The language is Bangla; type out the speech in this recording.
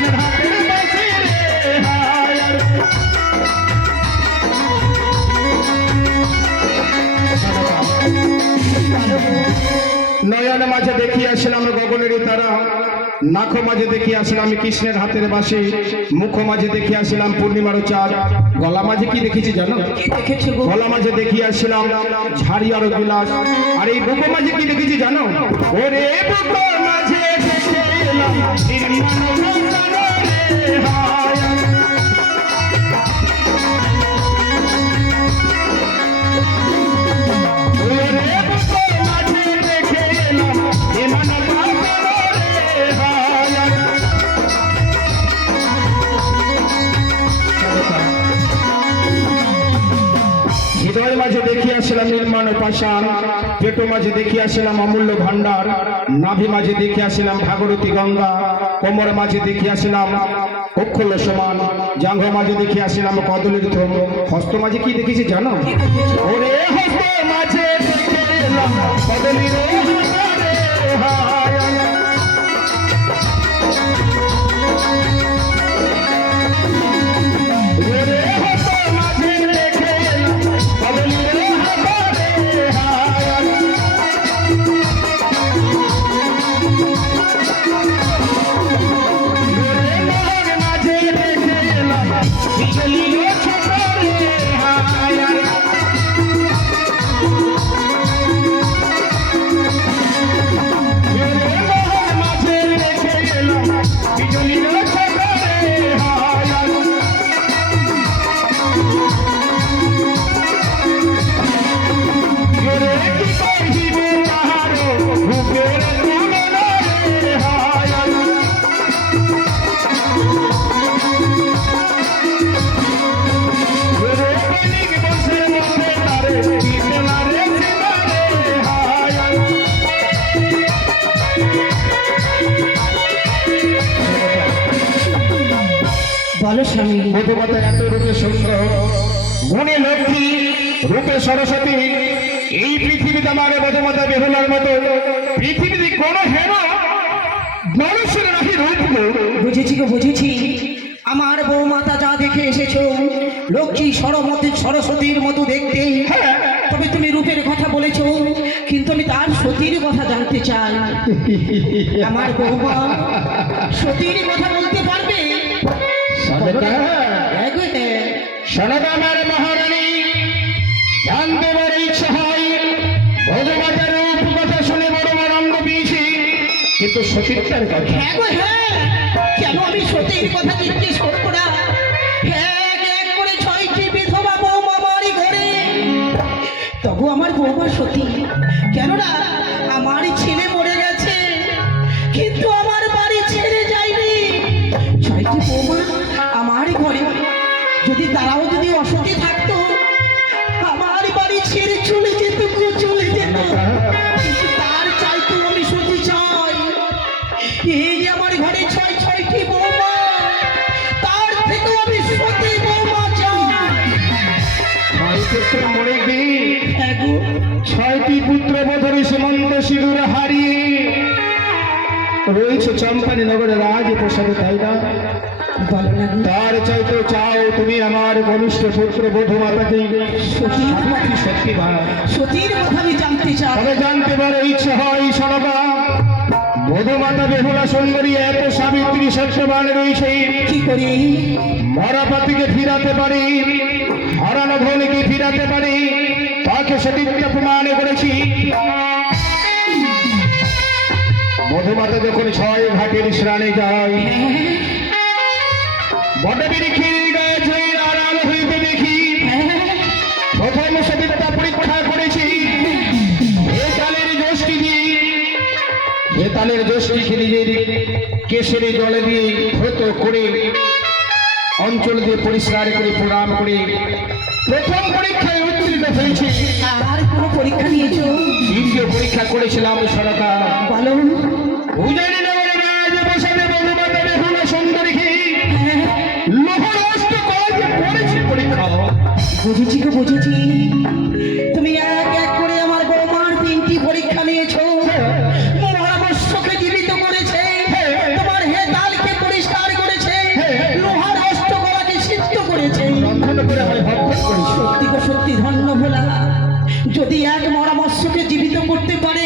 কৃষ্ণের হাতের বাঁশি রে হায়। নয়ন মাঝে দেখিয়াছিলাম গগনের তারা, নাক মাঝে দেখিয়াছিলাম কৃষ্ণের হাতের বাঁশি, মুখ মাঝে দেখিয়াছিলাম পূর্ণিমার চাঁদ, গলা মাঝে কি দেখেছি জানো? গলা মাঝে দেখিয়াছিলাম ঝাড়িয়ার বিলাস, আর এই বুক মাঝে কি দেখেছি জানো? ওরে বুক মাঝে দেখলাম নির্মল রে হায়। হৃদয় মাঝে দেখিয়াছিলাম নির্মাণ পাষাণ, পেট মাঝে দেখিয়াছিলাম অমূল্য ভান্ডার, নাভি মাঝে দেখিয়াছিলাম ভাগরতী গঙ্গা, কোমর মাঝে দেখিয়াছিলাম অক্ষল সমান, জাঙ্ঘ মাঝে দেখিয়াছিলাম কদলের থম, হস্ত মাঝে কি দেখেছি জানো? ওরে হস্ত মাঝে দেখলাম কদলের হায়। মধুমাতা এত রূপে সুন্দর, গুণে লক্ষ্মী, রূপে সরস্বতী, এই পৃথিবীতে আমার মধুমাতা বেহুলার মতো পৃথিবীতে কোন হেন মানুষের নাকি রূপ। বুঝেছি গো বুঝেছি, আমার বৌমাতা যা দেখে এসেছো লক্ষ্মী সরস্বতীর মতো দেখতে, তবে তুমি রূপের কথা বলেছো, কিন্তু আমি তার সতীর কথা জানতে চাই। আমার বৌমা সতীর কথা বলতে পারবে? সনকামার মহারানী জানতে বড় ইচ্ছা হয়, ভগবতের রূপ কথা শুনে বড় আনন্দ পেয়েছি, কিন্তু সতীর্থের কথা কেন আমি সতীর কথা জিজ্ঞেস করবো না? এক করে 6টি বিধবা বৌমা বাড়ি ঘরে, তবু আমার বৌমা সতী। কেননা আমার ছেলে মরে গেছে, কিন্তু আমার বাড়ি ছেড়ে যায়নি। 6টি বৌমা আমার ঘরে, যদি তারাও যদি অসতী থাকতো আমার বাড়ি ছেড়ে চলে যেত, চলে যেত, কিন্তু তার চাইতো আমি সতী চাই। এই যে আমার ঘরে 6টি বৌমা, তার থেকেও আমি সতী বৌমা চাই। 6টি পুত্র বধূর সীমন্ত সিঁদুর হারিয়ে রয়েছে চম্পানী নগরের রাজপ্রসাদে, তাই না? তার চাইতে চাও তুমি আমার কনিষ্ঠ পুত্র বধূ মাতাকে সত্যি সতীর কথা আমি জানতে চাই। তবে জানতে পারে ইচ্ছে হয় সনকা, বধূ মাতা বেহুলা সুন্দরী এত সাবিত্রী সত্যবান রয়েছে, কি করি মরা পাতিকে ফিরাতে পারি, হারানো ধনীকে ফিরাতে পারি, তাকে সতীত্ব প্রমাণ করেছি। মধুমাতা যখন 6 ঘাটের স্নানে যায়, বটবৃক্ষের গাছে আড়াল হইতে দেখি, প্রথম সতীত্ব পরীক্ষা করেছি তালের যষ্টিকে নিজের কেশরে জলে দিয়ে ধৌত করে অঞ্চল দিয়ে পরিষ্কার করে প্রণাম করে প্রথম পরীক্ষায় উত্তীর্ণ হয়েছে। আর কোনো পরীক্ষা নিয়েছো? দ্বিতীয় পরীক্ষা করেছিলাম সরকার। বলো। উজানি নগরে রাজপ্রসাদে বধূমাতা বেহুলা সুন্দরীকে লোহরাষ্ট্র কলেজে পড়েছি পরীক্ষা। বুঝেছি গো বুঝেছি, তুমি এক এক করে আমার বৌমার 3টি পরীক্ষা নিয়েছো। মহাবস্যকে জীবিত করেছে, তোমার হে তালকে পরিষ্কার করেছে, করে আমায় ভক্ষণ করেছো। সত্যি গো সত্যি ধন্য ভোলা, যদি এক মরা মৎস্যকে জীবিত করতে পারে